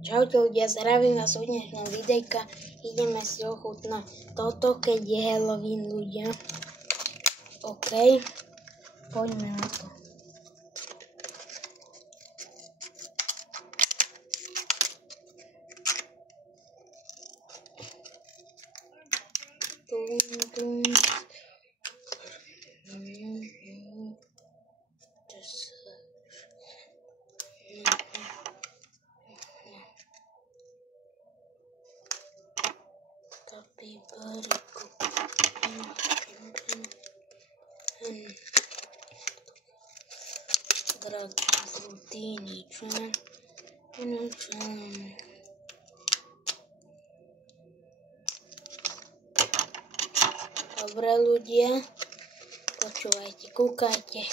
Čaute ľudia, zdravím vás u dnešného videjka. Ideme si ochutnať toto, keď je Halloween, ľudia. OK, poďme na to. Dobre ľudia, počúvajte, kúkajte.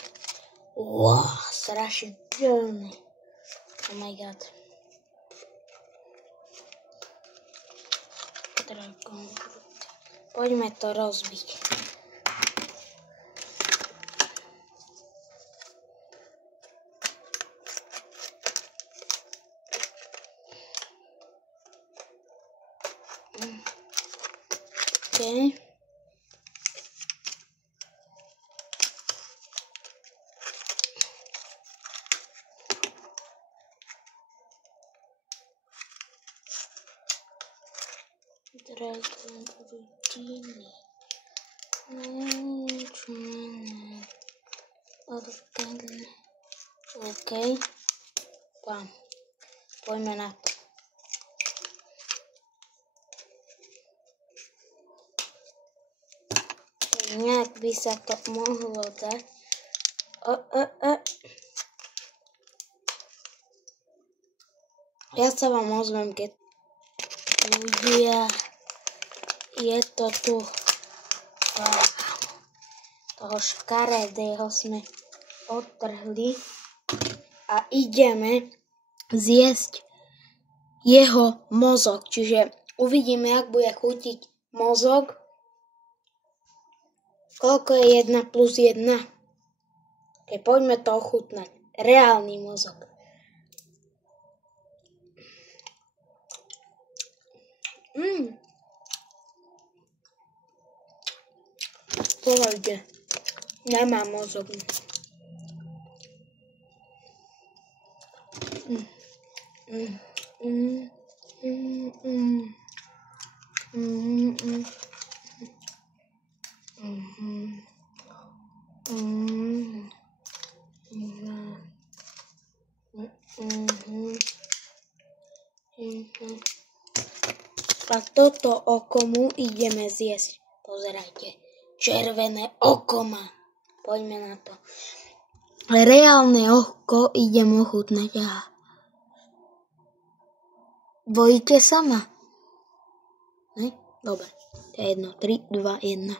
Wow, strašidelný. Oh my god. Poďme to rozbiť. OK. Dragon Rutini. OK. Poďme na to. Nejak by sa to mohlo dať. Ja sa vám ozvem, keď ľudia, je to tu. Toho škaredého sme odtrhli a ideme zjesť jeho mozog. Čiže uvidíme, jak bude chutiť mozog. Koľko je 1 plus 1? Keď poďme to ochutnať. Reálny mozog. Pohľadte. Nemá mozog. A toto oko mu ideme zjesť. Pozerajte. Červené oko má. Poďme na to. Reálne oko idem ochutnať. Bojíte sa ma? Ne? Dobre. To je jedno. 3, 2, 1.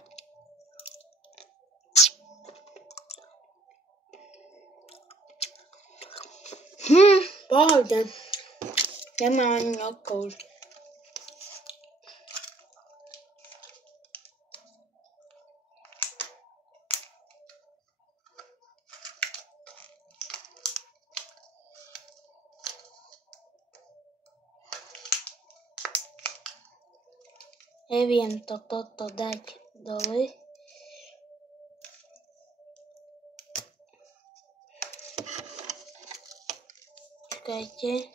Pohľadne. Nemá ani oko už. Neviem toto dať dole. Čakajte.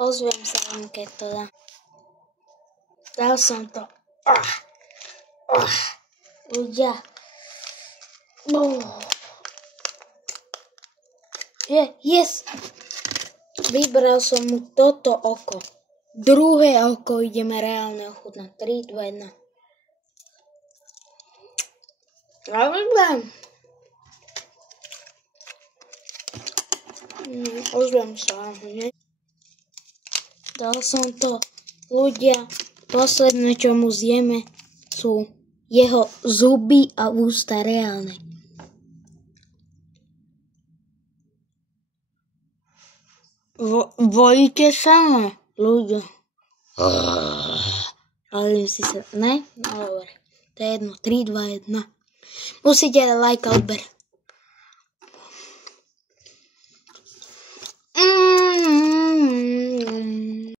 Ozvem sa vám, keď to dá. Dal som to. Ľudia. Yes. Vybral som mu toto oko. Druhé oko ideme reálne ochutnať. 3, 2, 1. Ozvem sa. Dal som to. Ľudia, posledné, čo mu zjeme, sú jeho zuby a ústa reálne. Bojíte sa ma? Ľudia. Ale si sa... Ne? No dobre. To je jedno. 3, 2, 1. Musíte dať like a odber.